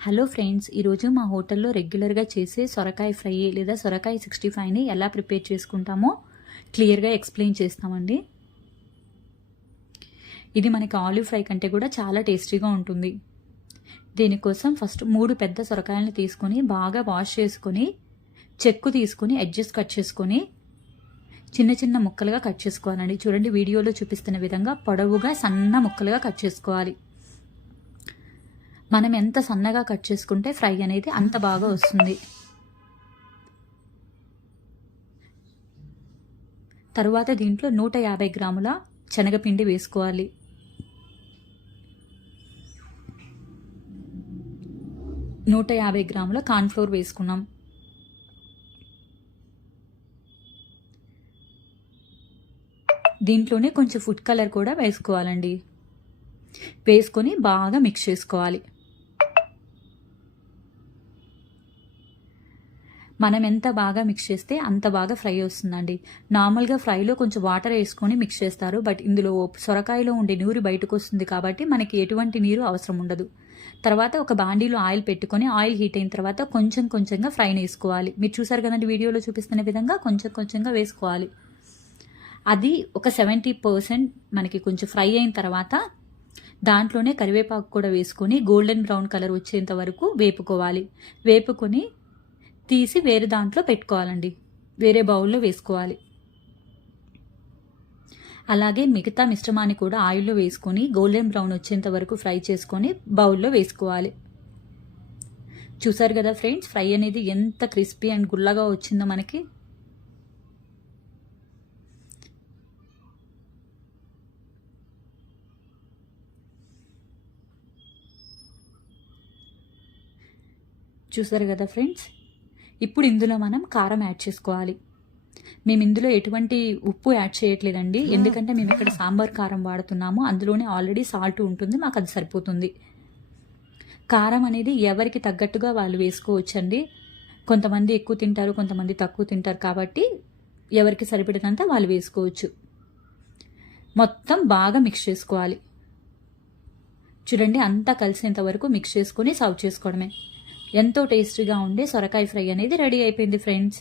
Hello friends, ఈరోజు మా హోటల్లో రెగ్యులర్గా చేసే సొరకాయ ఫ్రై లేదా సొరకాయ 65ని ఎలా ప్రిపేర్ చేసుకుంటామో క్లియర్గా ఎక్స్ప్లెయిన్ చేస్తామండి. ఇది మనకి ఆలివ్ ఫ్రై కంటే కూడా చాలా టేస్టీగా ఉంటుంది. దీనికోసం ఫస్ట్ 3 పెద్ద సొరకాయలను తీసుకొని బాగా వాష్ చేసుకొని చెక్కు తీసుకొని ఎడ్జెస్ కట్ చేసుకొని చిన్న చిన్న ముక్కలుగా కట్ చేసుకోవాలండి. చూడండి, వీడియోలో చూపిస్తున్న విధంగా పొడవుగా సన్న ముక్కలుగా కట్ చేసుకోవాలి. మనం ఎంత సన్నగా కట్ చేసుకుంటే ఫ్రై అనేది అంత బాగా వస్తుంది. తరువాత దీంట్లో 150 గ్రాముల శనగపిండి వేసుకోవాలి. నూట 150 గ్రాముల కార్న్ఫ్లోర్ వేసుకున్నాం. దీంట్లోనే కొంచెం ఫుడ్ కలర్ కూడా వేసుకోవాలండి. వేసుకొని బాగా మిక్స్ చేసుకోవాలి. మనం ఎంత బాగా మిక్స్ చేస్తే అంత బాగా ఫ్రై వస్తుందండి. నార్మల్గా ఫ్రైలో కొంచెం వాటర్ వేసుకొని మిక్స్ చేస్తారు, బట్ ఇందులో సొరకాయలో ఉండే నీరు బయటకు వస్తుంది కాబట్టి మనకి ఎటువంటి నీరు అవసరం ఉండదు. తర్వాత ఒక బాండీలో ఆయిల్ పెట్టుకొని ఆయిల్ హీట్ అయిన తర్వాత కొంచెం కొంచెంగా ఫ్రైని వేసుకోవాలి. మీరు చూసారు కదండి, వీడియోలో చూపిస్తున్న విధంగా కొంచెం కొంచెంగా వేసుకోవాలి. అది ఒక 70% మనకి కొంచెం ఫ్రై అయిన తర్వాత దాంట్లోనే కరివేపాకు కూడా వేసుకొని గోల్డెన్ బ్రౌన్ కలర్ వచ్చేంత వరకు వేపుకోవాలి. వేపుకొని తీసి వేరే దాంట్లో పెట్టుకోవాలండి, వేరే బౌల్లో వేసుకోవాలి. అలాగే మిగతా మిశ్రమాన్ని కూడా ఆయిల్లో వేసుకొని గోల్డెన్ బ్రౌన్ వచ్చేంత వరకు ఫ్రై చేసుకొని బౌల్లో వేసుకోవాలి. చూసారు కదా ఫ్రెండ్స్, ఫ్రై అనేది ఎంత క్రిస్పీ అండ్ గుల్లగా వచ్చిందో మనకి. చూసారు కదా ఫ్రెండ్స్, ఇప్పుడు ఇందులో మనం కారం యాడ్ చేసుకోవాలి. మేము ఇందులో ఎటువంటి ఉప్పు యాడ్ చేయట్లేదండి, ఎందుకంటే మేము ఇక్కడ సాంబార్ కారం వాడుతున్నాము. అందులోనే ఆల్రెడీ సాల్ట్ ఉంటుంది, మాకు అది సరిపోతుంది. కారం అనేది ఎవరికి తగ్గట్టుగా వాళ్ళు వేసుకోవచ్చండి. కొంతమంది ఎక్కువ తింటారు, కొంతమంది తక్కువ తింటారు, కాబట్టి ఎవరికి సరిపడినంత వాళ్ళు వేసుకోవచ్చు. మొత్తం బాగా మిక్స్ చేసుకోవాలి. చూడండి, అంతా కలిసేంత వరకు మిక్స్ చేసుకొని సర్వ్ చేసుకోవడమే. ఎంతో టేస్టీగా ఉండే సొరకాయ ఫ్రై అనేది రెడీ అయిపోయింది ఫ్రెండ్స్.